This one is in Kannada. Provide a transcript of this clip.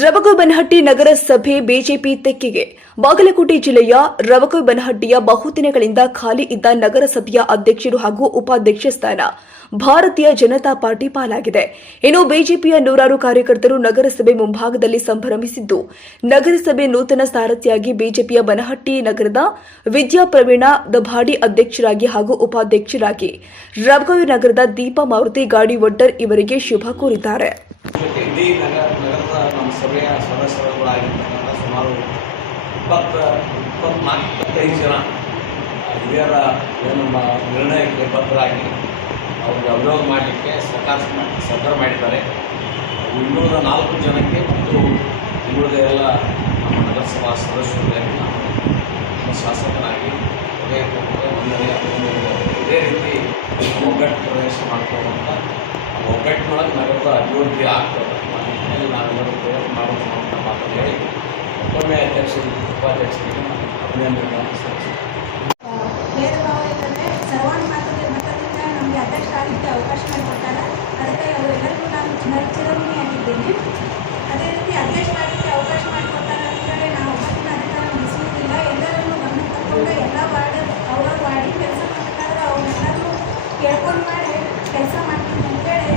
ರವಕಬನಹಟ್ಟಿ ನಗರಸಭೆ ಬಿಜೆಪಿ ತೆಕ್ಕೆಗೆ. ಬಾಗಲಕೋಟೆ ಜಿಲ್ಲೆಯ ರವಕಬನಹಟ್ಟಿಯ ಬಹುದಿನಗಳಿಂದ ಖಾಲಿ ಇದ್ದ ನಗರಸಭೆಯ ಅಧ್ಯಕ್ಷರು ಹಾಗೂ ಉಪಾಧ್ಯಕ್ಷ ಸ್ಥಾನ ಭಾರತೀಯ ಜನತಾ ಪಾರ್ಟಿ ಪಾಲಾಗಿದೆ. ಇನ್ನು ಬಿಜೆಪಿಯ ನೂರಾರು ಕಾರ್ಯಕರ್ತರು ನಗರಸಭೆ ಮುಂಭಾಗದಲ್ಲಿ ಸಂಭ್ರಮಿಸಿದ್ದು, ನಗರಸಭೆ ನೂತನ ಸಾರಥಿಯಾಗಿ ಬಿಜೆಪಿಯ ಬನಹಟ್ಟಿ ನಗರದ ವಿದ್ಯಾಪ್ರವೀಣ ದಭಾಡಿ ಅಧ್ಯಕ್ಷರಾಗಿ ಹಾಗೂ ಉಪಾಧ್ಯಕ್ಷರಾಗಿ ರವಕವಿ ನಗರದ ದೀಪಾ ಮಾರುತಿ ಗಾಡಿವಡ್ಡರ್ ಇವರಿಗೆ ಶುಭ ಕೋರಿದ್ದಾರೆ. ಇಡೀ ನಗರದ ನಮ್ಮ ಸಭೆಯ ಸದಸ್ಯರುಗಳಾಗಿರ್ತಕ್ಕಂಥ ಸುಮಾರು 24-25 ಜನ ಹಿರಿಯರ ಏನು ನಿರ್ಣಯಕ್ಕೆ ಬದ್ಧರಾಗಿ ಅವ್ರಿಗೆ ಅಭಿಯೋಗ ಮಾಡಲಿಕ್ಕೆ ಸರ್ಕಾರ ಮಾಡಿದ್ದಾರೆ. ಇನ್ನುಳಿದ 4 ಜನಕ್ಕೆ ಮತ್ತು ಇನ್ನುಳಿದ ಎಲ್ಲ ನಮ್ಮ ನಗರಸಭಾ ಸದಸ್ಯರುಗಳಿಗೆ ನಮ್ಮ ಶಾಸಕನಾಗಿ ಇದೇ ರೀತಿ ಒಗ್ಗಟ್ಟು ಪ್ರವೇಶ ಮಾಡ್ಕೊಳ್ಳುವಂಥ ಒಗ್ಗಟ್ಟಿನೊಳಗೆ ನಗರದ ಅಭಿವೃದ್ಧಿ ಆಗ್ತದೆ. ಆ ನಿಟ್ಟಿನಲ್ಲಿ ನಾವೆಲ್ಲರೂ ಪ್ರಯತ್ನ ಮಾಡೋದು ಅಂತ ಮಾತನ್ನು ಹೇಳಿ ಮತ್ತೊಮ್ಮೆ ಅಧ್ಯಕ್ಷರು ಉಪಾಧ್ಯಕ್ಷರಿಗೆ ಅಭಿನಂದನೆಗಳನ್ನು ಸಲ್ಲಿಸ್ತೀನಿ. ಭೇದ ಭಾವ ಇದ್ದರೆ ಮತದಿಂದ ನಮಗೆ ಅಧ್ಯಕ್ಷ ಆಗಲಿಕ್ಕೆ ಅವಕಾಶ ಮಾಡಿಕೊಡ್ತಾರೆ. ಅದಕ್ಕೆ ಅವರೆಲ್ಲರಿಗೂ ನಾನು ಚಿರಋಣಿಯಾಗಿದ್ದೇನೆ. ಅದೇ ರೀತಿ ಅಧ್ಯಕ್ಷ ಆಗಲಿಕ್ಕೆ ಅವಕಾಶ ಮಾಡಿಕೊಡ್ತಾರೆ ಅಂದರೆ ನಾವು ಒಬ್ಬಟ್ಟಿನ ಅಧಿಕಾರ ನಡೆಸುವುದಿಲ್ಲ. ಎಲ್ಲರನ್ನು ಗಮನ ತಗೊಂಡು ಎಲ್ಲ ವಾರ್ಡ್ ಅವ್ರವ್ರ ವಾರ್ಡಿಗೆ ಕೆಲಸ ಮಾಡ್ತಾರೆ. ಅವನ್ನೆಲ್ಲರೂ ಕೇಳ್ಕೊಂಡು ಮಾಡಿ ಕೆಲಸ ಮಾಡ್ತೀನಿ ಅಂತೇಳಿ